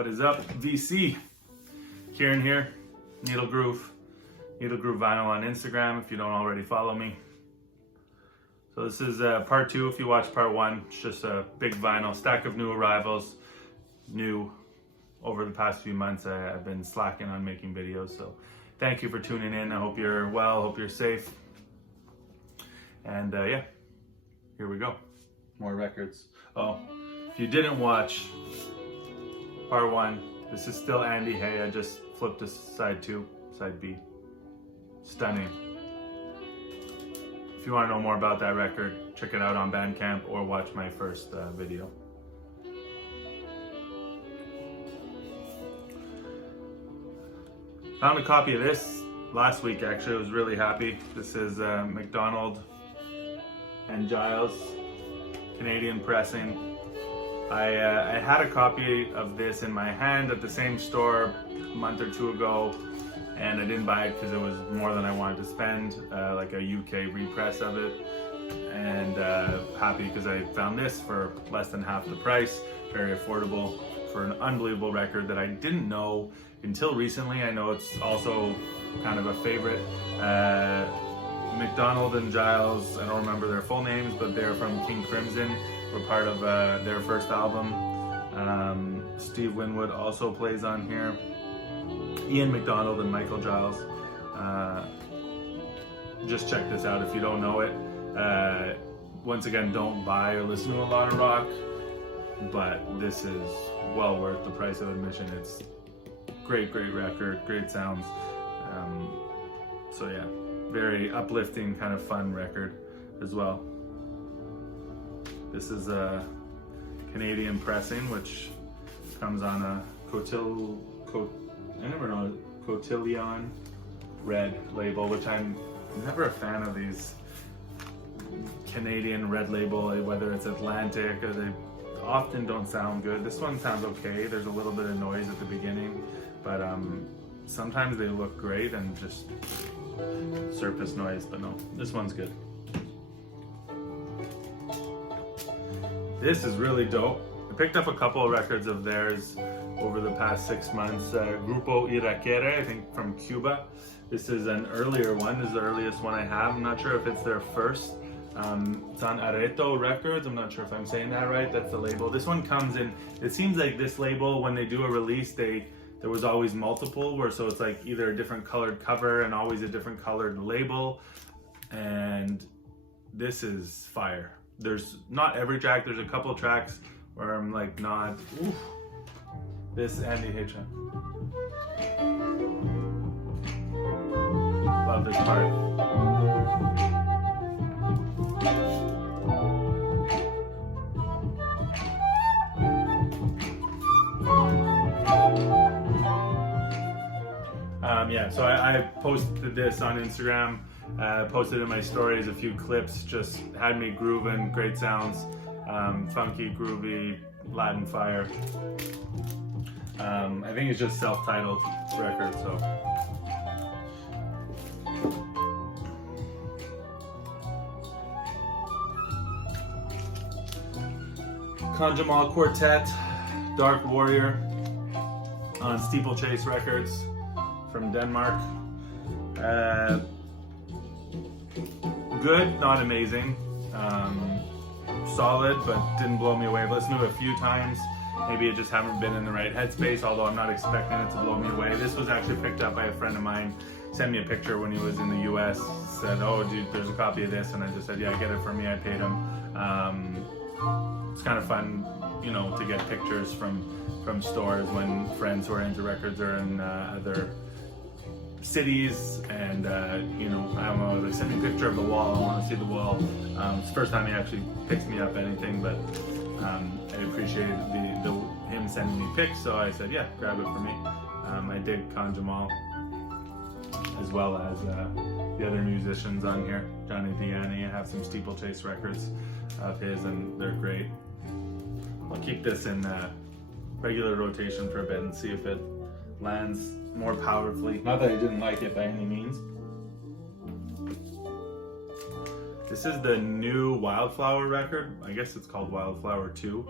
What is up, VC? Kieran here, Needle Groove Vinyl on Instagram if you don't already follow me. So this is part 2. If you watched part 1, it's just a big vinyl stack of new arrivals. New over the past few months, I've been slacking on making videos, so thank you for tuning in. I hope you're well, hope you're safe. And yeah, here we go. More records. Oh, if you didn't watch part 1, this is still Andy Hay. I just flipped to side 2, side B. Stunning. If you want to know more about that record, check it out on Bandcamp or watch my first video. Found a copy of this last week, actually. I was really happy. This is McDonald and Giles, Canadian pressing. I had a copy of this in my hand at the same store a month or 2 ago, and I didn't buy it because it was more than I wanted to spend, like a UK repress of it. And happy because I found this for less than half the price, very affordable for an unbelievable record that I didn't know until recently. I know it's also kind of a favorite. McDonald and Giles, I don't remember their full names, but they're from King Crimson, were part of their first album. Steve Winwood also plays on here. Ian McDonald and Michael Giles. Just check this out if you don't know it. Once again, don't buy or listen to a lot of rock, but this is well worth the price of admission. It's great record, great sounds. So yeah, very uplifting, kind of fun record as well. This is a Canadian pressing, which comes on a Cotillon red label, which I'm never a fan of these Canadian red label, whether it's Atlantic or they often don't sound good. This one sounds okay. There's a little bit of noise at the beginning, but sometimes they look great and just surface noise, but no, this one's good. This is really dope. I picked up a couple of records of theirs over the past 6 months. Grupo Irrigator, I think from Cuba. This is an earlier one. This is the earliest one I have. I'm not sure if it's their first. It's on Areto Records. I'm not sure if I'm saying that right. That's the label. This one comes in, it seems like this label, when they do a release, there was always multiple, so it's like either a different colored cover and always a different colored label. And this is fire. There's not every track, there's a couple tracks where I'm like not, oof. This Andy H. Love this part. Yeah, so I posted this on Instagram, posted in my stories a few clips, just had me grooving, great sounds, funky, groovy, Latin fire. I think it's just self-titled record, so. Conjamal Quartet, Dark Warrior on Steeplechase Records from Denmark. Good, not amazing. Solid, but didn't blow me away. I've listened to it a few times. Maybe I just haven't been in the right headspace, although I'm not expecting it to blow me away. This was actually picked up by a friend of mine. Sent me a picture when he was in the US. Said, oh dude, there's a copy of this. And I just said, yeah, get it for me. I paid him. It's kind of fun, you know, to get pictures from stores when friends who are into records are in other cities, and you know, I don't know, they send me a picture of the wall. I want to see the wall. It's the first time he actually picks me up anything, but I appreciated him sending me pics, so I said, yeah, grab it for me. I dig Conjamal, as well as the other musicians on here. Johnny Deani, I have some Steeplechase records of his, and they're great. I'll keep this in regular rotation for a bit and see if it lands more powerfully. Not that I didn't like it by any means. This is the new Wildflower record. I guess it's called Wildflower 2.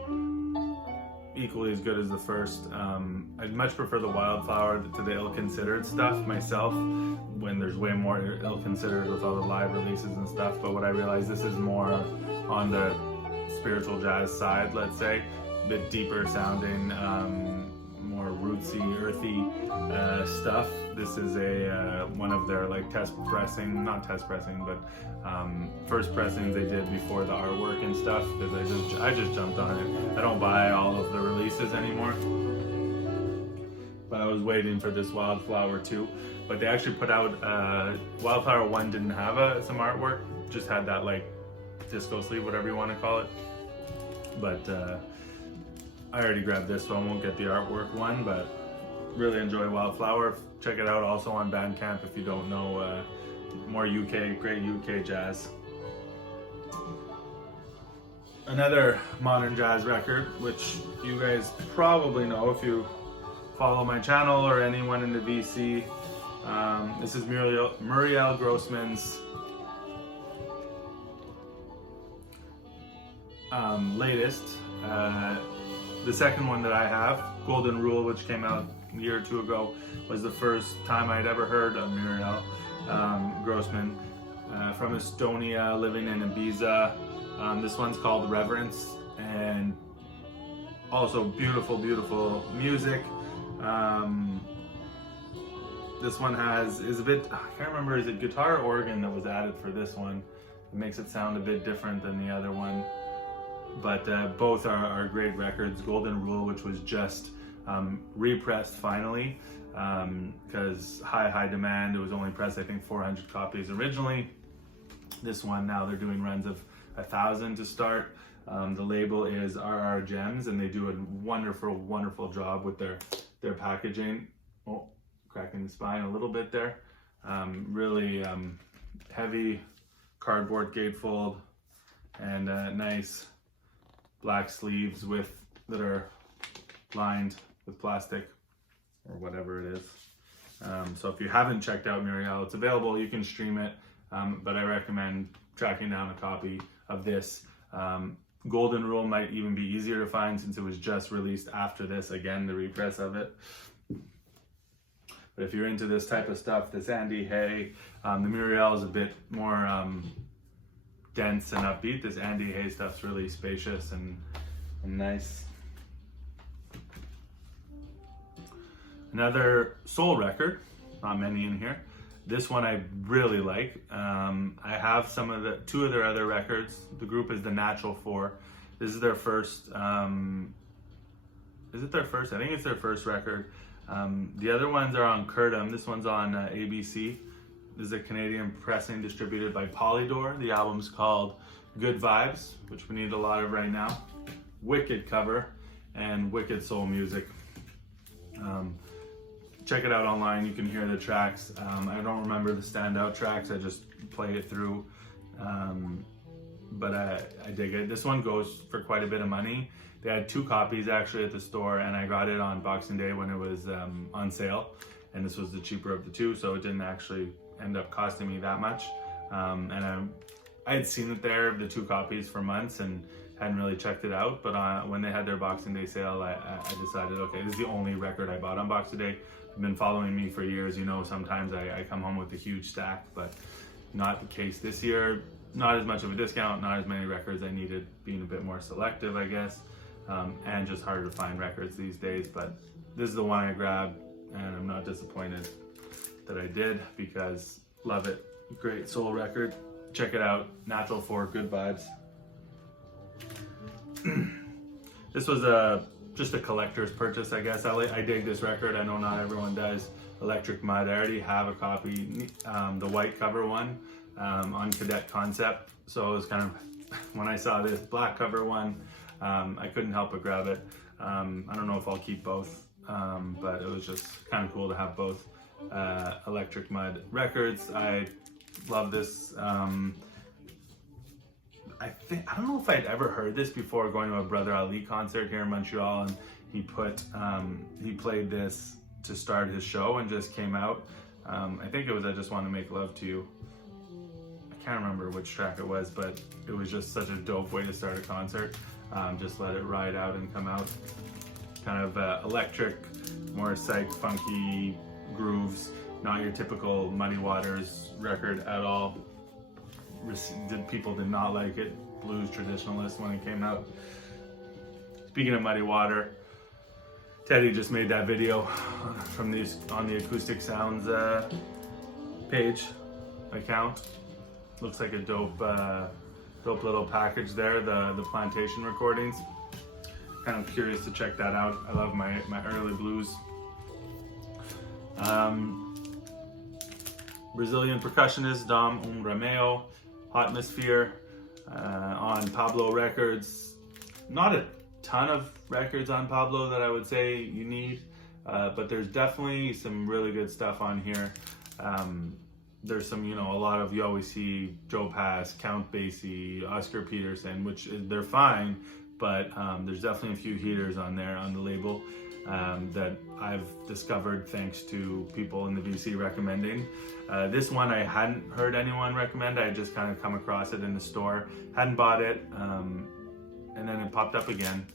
equally as good as the first. I'd much prefer the Wildflower to the ill-considered stuff myself, when there's way more ill-considered with all the live releases and stuff. But what I realized, this is more on the spiritual jazz side, let's say, a bit deeper sounding, more rootsy, earthy stuff. This is a one of their like test pressing, not test pressing, but first pressings they did before the artwork and stuff, because I just jumped on it. I don't buy all of the releases anymore, but I was waiting for this Wildflower 2. But they actually put out Wildflower 1 didn't have some artwork, just had that like disco sleeve, whatever you want to call it. But I already grabbed this, so I won't get the artwork one, but really enjoy Wildflower. Check it out also on Bandcamp if you don't know. More great UK jazz. Another modern jazz record, which you guys probably know if you follow my channel or anyone in the VC. This is Muriel Grossman's latest. The second one that I have, Golden Rule, which came out a year or two ago, was the first time I'd ever heard of Muriel Grossman, from Estonia, living in Ibiza. This one's called Reverence, and also beautiful, beautiful music. This one is a bit, I can't remember, is it guitar or organ that was added for this one? It makes it sound a bit different than the other one. But both are great records. Golden Rule, which was just repressed finally, because high demand. It was only pressed, I think, 400 copies originally. This one, now they're doing runs of 1,000 to start. The label is RR Gems, and they do a wonderful job with their packaging. Oh, cracking the spine a little bit there. Really heavy cardboard gatefold, and nice black sleeves that are lined with plastic or whatever it is. So if you haven't checked out Muriel, it's available. You can stream it, but I recommend tracking down a copy of this. Golden Rule might even be easier to find since it was just released after this, again, the repress of it. But if you're into this type of stuff, this Andy Hay, the Muriel is a bit more dense and upbeat. This Andy Hay stuff's really spacious and nice. Another soul record, not many in here. This one I really like. I have two of their other records. The group is the Natural Four. This is their first, is it their first? I think it's their first record. The other ones are on Curtum. This one's on ABC. This is a Canadian pressing distributed by Polydor. The album's called Good Vibes, which we need a lot of right now. Wicked cover and wicked soul music. Check it out online. You can hear the tracks. I don't remember the standout tracks. I just play it through. But I dig it. This one goes for quite a bit of money. They had 2 copies actually at the store, and I got it on Boxing Day when it was on sale. And this was the cheaper of the 2, so it didn't actually end up costing me that much. And I had seen it there, the 2 copies, for months and hadn't really checked it out. But when they had their Boxing Day sale, I decided, okay, this is the only record I bought on Boxing Day. You've been following me for years, you know, sometimes I come home with a huge stack, but not the case this year. Not as much of a discount, not as many records I needed, being a bit more selective, I guess, and just harder to find records these days. But this is the one I grabbed, and I'm not disappointed that I did, because love it. Great soul record. Check it out. Natural Four, Good Vibes. This was just a collector's purchase, I guess. I dig this record. I know not everyone does. Electric Mud. I already have a copy, the white cover one, on Cadet Concept. So it was kind of, when I saw this black cover one, I couldn't help but grab it. I don't know if I'll keep both, but it was just kind of cool to have both Electric Mud records. I love this. I don't know if I'd ever heard this before going to a Brother Ali concert here in Montreal, and he played this to start his show and just came out. I think it was I Just Want to Make Love to You. I can't remember which track it was, but it was just such a dope way to start a concert. Just let it ride out and come out. kind of electric, more psych, funky grooves. Not your typical Muddy Waters record at all. People did not like it. Blues traditionalist when it came out. Speaking of Muddy Water, Teddy just made that video from on the Acoustic Sounds page account. Looks like a dope little package there. The Plantation recordings. Kind of curious to check that out. I love my early blues. Brazilian percussionist Dom Romeo, Atmosphere, on Pablo Records. Not a ton of records on Pablo that I would say you need, but there's definitely some really good stuff on here. There's some, you always see Joe Pass, Count Basie, Oscar Peterson, which they're fine, but there's definitely a few heaters on there on the label that I've discovered thanks to people in the VC recommending. This one I hadn't heard anyone recommend. I had just kind of come across it in the store, hadn't bought it, and then it popped up again.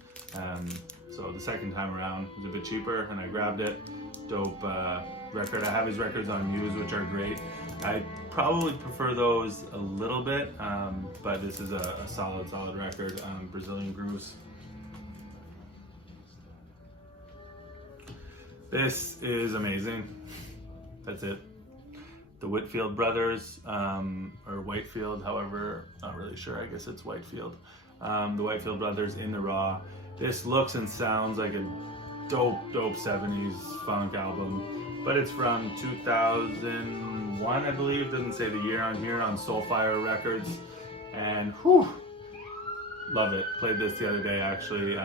So the second time around it was a bit cheaper and I grabbed it. Dope record. I have his records on Muse, which are great. I probably prefer those a little bit, but this is a solid record. Brazilian grooves. This is amazing. That's it. The Whitefield Brothers, or Whitefield, however, not really sure. I guess it's Whitefield. The Whitefield Brothers in the Raw. This looks and sounds like a dope 70s funk album, but it's from 2001, I believe. Doesn't say the year on here, on Soulfire Records, and whew, love it. Played this the other day actually.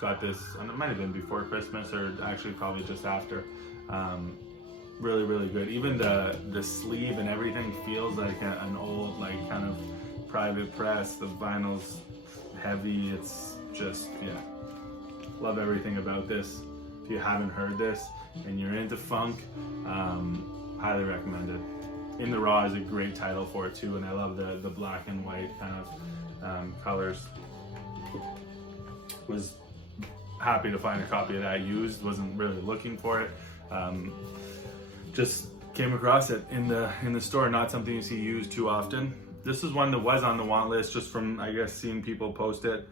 Got this, and it might have been before Christmas, or actually probably just after. Really good. Even the sleeve and everything feels like an old, like, kind of private press. The vinyl's heavy. It's just, yeah, love everything about this. If you haven't heard this and you're into funk, highly recommend it. In the Raw is a great title for it too, and I love the black and white kind of colors. Was happy to find a copy of that used. Wasn't really looking for it. Just came across it in the store. Not something you see used too often. This is one that was on the want list just from, I guess, seeing people post it.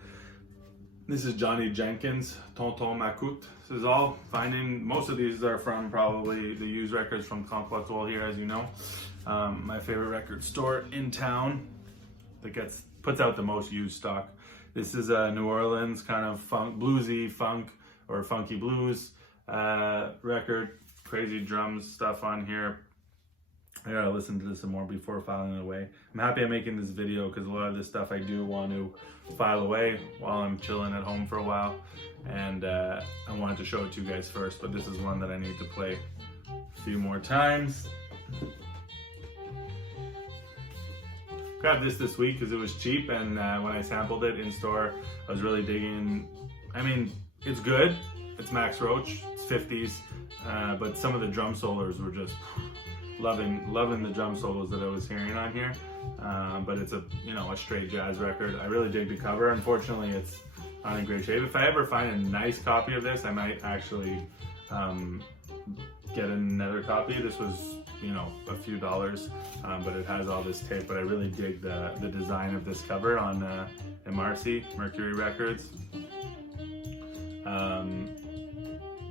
This is Johnny Jenkins, Tonton Macoute. This is all finding. Most of these are from probably the used records from Comptoir here, as you know. My favorite record store in town that puts out the most used stock. This is a New Orleans kind of bluesy funk or funky blues record. Crazy drums stuff on here. I gotta listen to this some more before filing it away. I'm happy I'm making this video because a lot of this stuff I do want to file away while I'm chilling at home for a while, and I wanted to show it to you guys first, but this is one that I need to play a few more times. Grabbed this week because it was cheap, and when I sampled it in store, I was really digging. I mean, it's good. It's Max Roach. It's 50s, but some of the drum solos were just loving the drum solos that I was hearing on here. But it's a straight jazz record. I really dig the cover. Unfortunately, it's not in great shape. If I ever find a nice copy of this, I might actually get another copy. This was a few dollars, but it has all this tape. But I really dig the design of this cover on MRC, Mercury Records.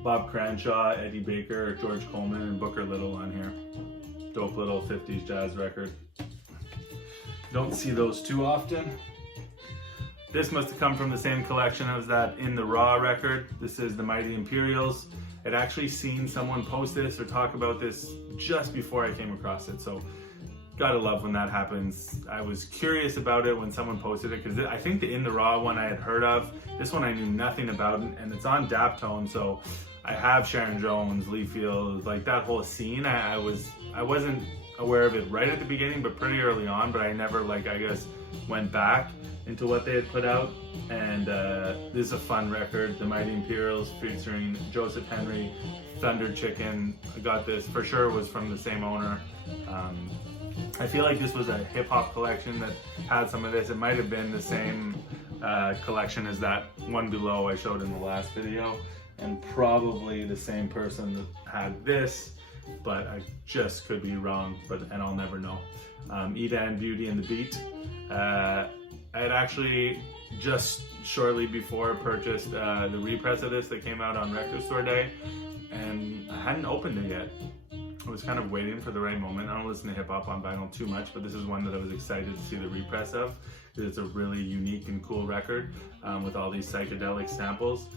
Bob Cranshaw, Eddie Baker, George Coleman, and Booker Little on here. Dope little 50s jazz record. Don't see those too often. This must have come from the same collection as that In the Raw record. This is the Mighty Imperials. I'd actually seen someone post this or talk about this just before I came across it, so gotta love when that happens. I was curious about it when someone posted it because I think the In the Raw one I had heard of. This one I knew nothing about, and it's on Daptone, so I have Sharon Jones, Lee Fields, like that whole scene. I wasn't aware of it right at the beginning, but pretty early on, but I never, went back into what they had put out. And this is a fun record. The Mighty Imperials featuring Joseph Henry, Thunder Chicken. I got this, for sure was from the same owner. I feel like this was a hip-hop collection that had some of this. It might have been the same collection as that one below I showed in the last video. and probably the same person that had this, but I just could be wrong, and I'll never know. Eva and Beauty and the Beat. I had actually just shortly before purchased the repress of this that came out on Record Store Day, and I hadn't opened it yet. I was kind of waiting for the right moment. I don't listen to hip hop on vinyl too much, but this is one that I was excited to see the repress of, because it's a really unique and cool record with all these psychedelic samples.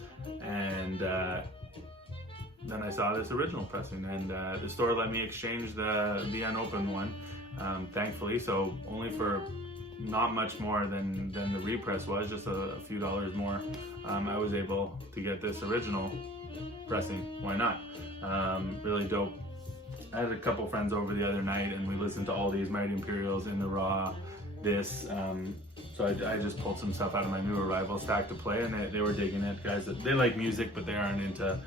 And then I saw this original pressing, and the store let me exchange the unopened one, thankfully. So only for not much more than the repress was, just a few dollars more, I was able to get this original pressing. Why not? Really dope. I had a couple friends over the other night, and we listened to all these Mighty Imperials in the raw, this. So I just pulled some stuff out of my new arrival stack to play, and they were digging it. Guys, they like music, but they aren't into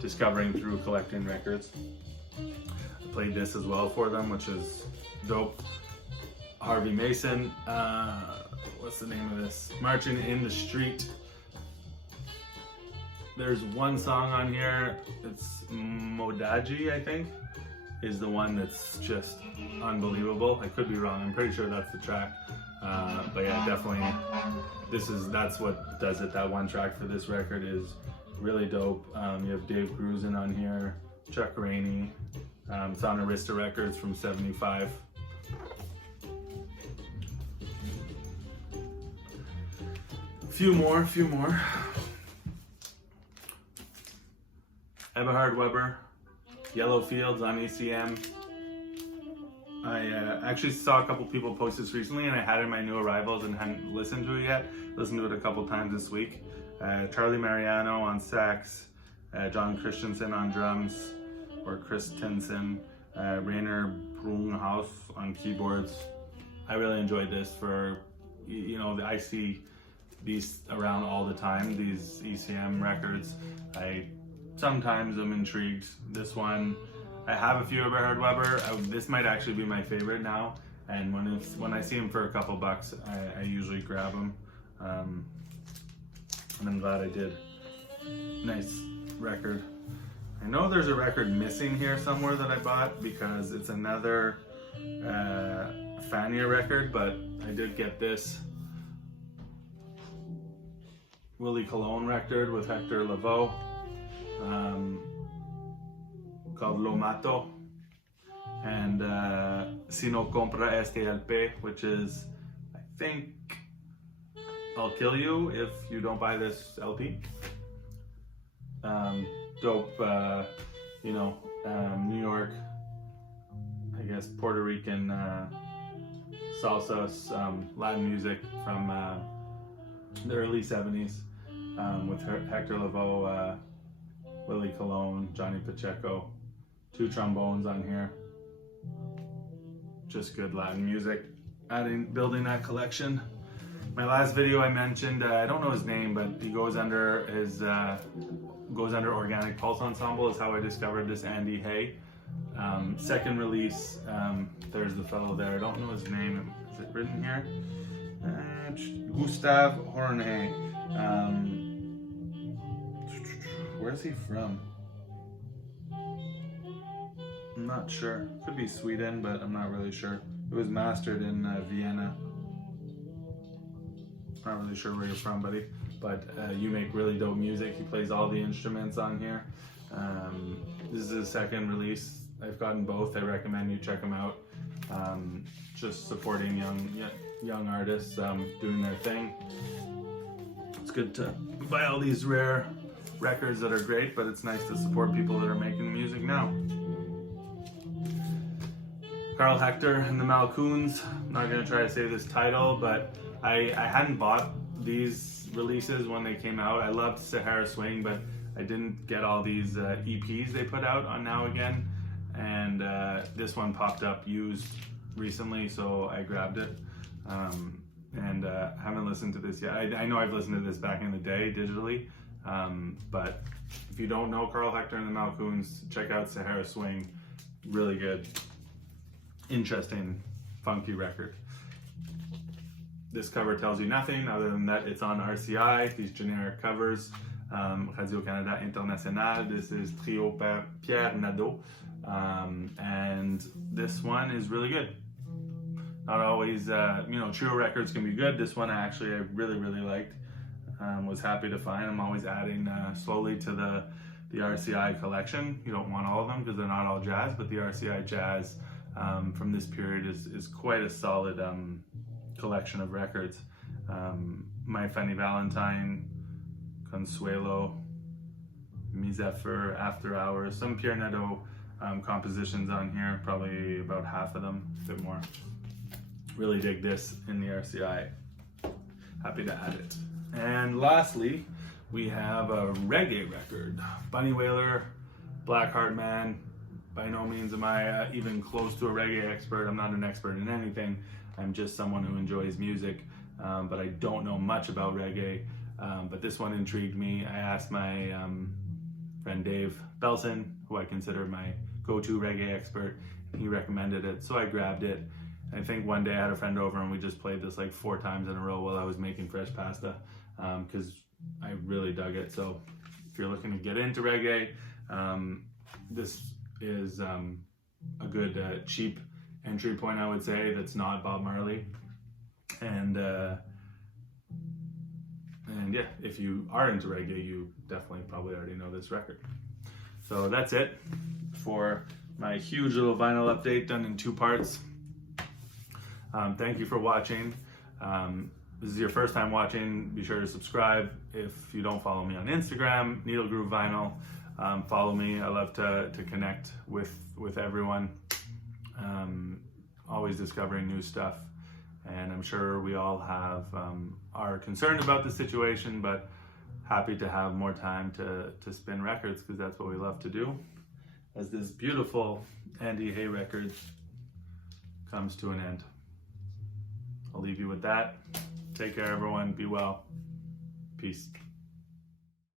discovering through collecting records. I played this as well for them, which is dope. Harvey Mason, what's the name of this? Marching in the Street. There's one song on here, it's Modaji, I think, is the one that's just unbelievable. I could be wrong, I'm pretty sure that's the track. But yeah, definitely, that's what does it. That one track for this record is really dope. You have Dave Grusin on here, Chuck Rainey. It's on Arista Records from '75. Few more. Everhard Weber, Yellow Fields on ECM. I actually saw a couple people post this recently, and I had it in my new arrivals and hadn't listened to it yet. Listened to it a couple times this week. Charlie Mariano on sax, John Christensen on drums, or Christensen, Rainer Brunghaus on keyboards. I really enjoyed this. For, I see these around all the time, these ECM records. Sometimes I'm intrigued. This one, I have a few of Everhard Weber. This might actually be my favorite now. And when I see him for a couple bucks, I usually grab them. And I'm glad I did. Nice record. I know there's a record missing here somewhere that I bought, because it's another Fania record, but I did get this Willie Cologne record with Hector Lavoe. Called Lo Mato, and Si No Compra Este LP, which is, I think, I'll kill you if you don't buy this LP. Dope, New York, I guess Puerto Rican salsa, Latin music from the early 70s, with Hector Lavoe, Willie Cologne, Johnny Pacheco, 2 trombones on here. Just good Latin music. Building that collection. My last video I mentioned, I don't know his name, but he goes under Organic Pulse Ensemble is how I discovered this Andy Hay. Second release, there's the fellow there. I don't know his name. Is it written here? Gustav Hornhay. Where's he from? I'm not sure. Could be Sweden, but I'm not really sure. It was mastered in Vienna. Not really sure where you're from, buddy. But you make really dope music. He plays all the instruments on here. This is his second release. I've gotten both. I recommend you check them out. Just supporting young artists doing their thing. It's good to buy all these rare records that are great, but it's nice to support people that are making music now. Karl Hector and the Malcoons. I'm not going to try to say this title, but I hadn't bought these releases when they came out. I loved Sahara Swing, but I didn't get all these EPs they put out on Now Again, and this one popped up used recently, so I grabbed it. And haven't listened to this yet. I know I've listened to this back in the day digitally, but if you don't know Karl Hector and the Malcoons, check out Sahara Swing. Really good, interesting, funky record. This cover tells you nothing other than that it's on RCI, these generic covers. Radio-Canada International. This is Trio Pierre Nadeau, and this one is really good. Not always, trio records can be good. This one I really liked. Was happy to find. I'm always adding slowly to the RCI collection. You don't want all of them because they're not all jazz, but the RCI jazz from this period is quite a solid collection of records. My Funny Valentine, Consuelo, Mise-à-Feu, After Hours, some Pierre Nadeau compositions on here, probably about half of them, a bit more. Really dig this in the RCI. Happy to add it. And lastly, we have a reggae record. Bunny Wailer, Black Heart Man. By no means am I even close to a reggae expert. I'm not an expert in anything. I'm just someone who enjoys music, but I don't know much about reggae. But this one intrigued me. I asked my friend Dave Belson, who I consider my go-to reggae expert. He recommended it, so I grabbed it. I think one day I had a friend over and we just played this like 4 times in a row while I was making fresh pasta, because I really dug it. So if you're looking to get into reggae, this is a good cheap entry point, I would say, that's not Bob Marley. And yeah, if you are into reggae, you definitely probably already know this record. So that's it for my huge little vinyl update done in 2 parts. Thank you for watching. This is your first time watching, be sure to subscribe. If you don't follow me on Instagram, Needle Groove Vinyl, follow me. I love to connect with everyone. Always discovering new stuff. And I'm sure we all are concerned about the situation, but happy to have more time to spin records, because that's what we love to do. As this beautiful Andy Hay record comes to an end. I'll leave you with that. Take care, everyone. Be well. Peace.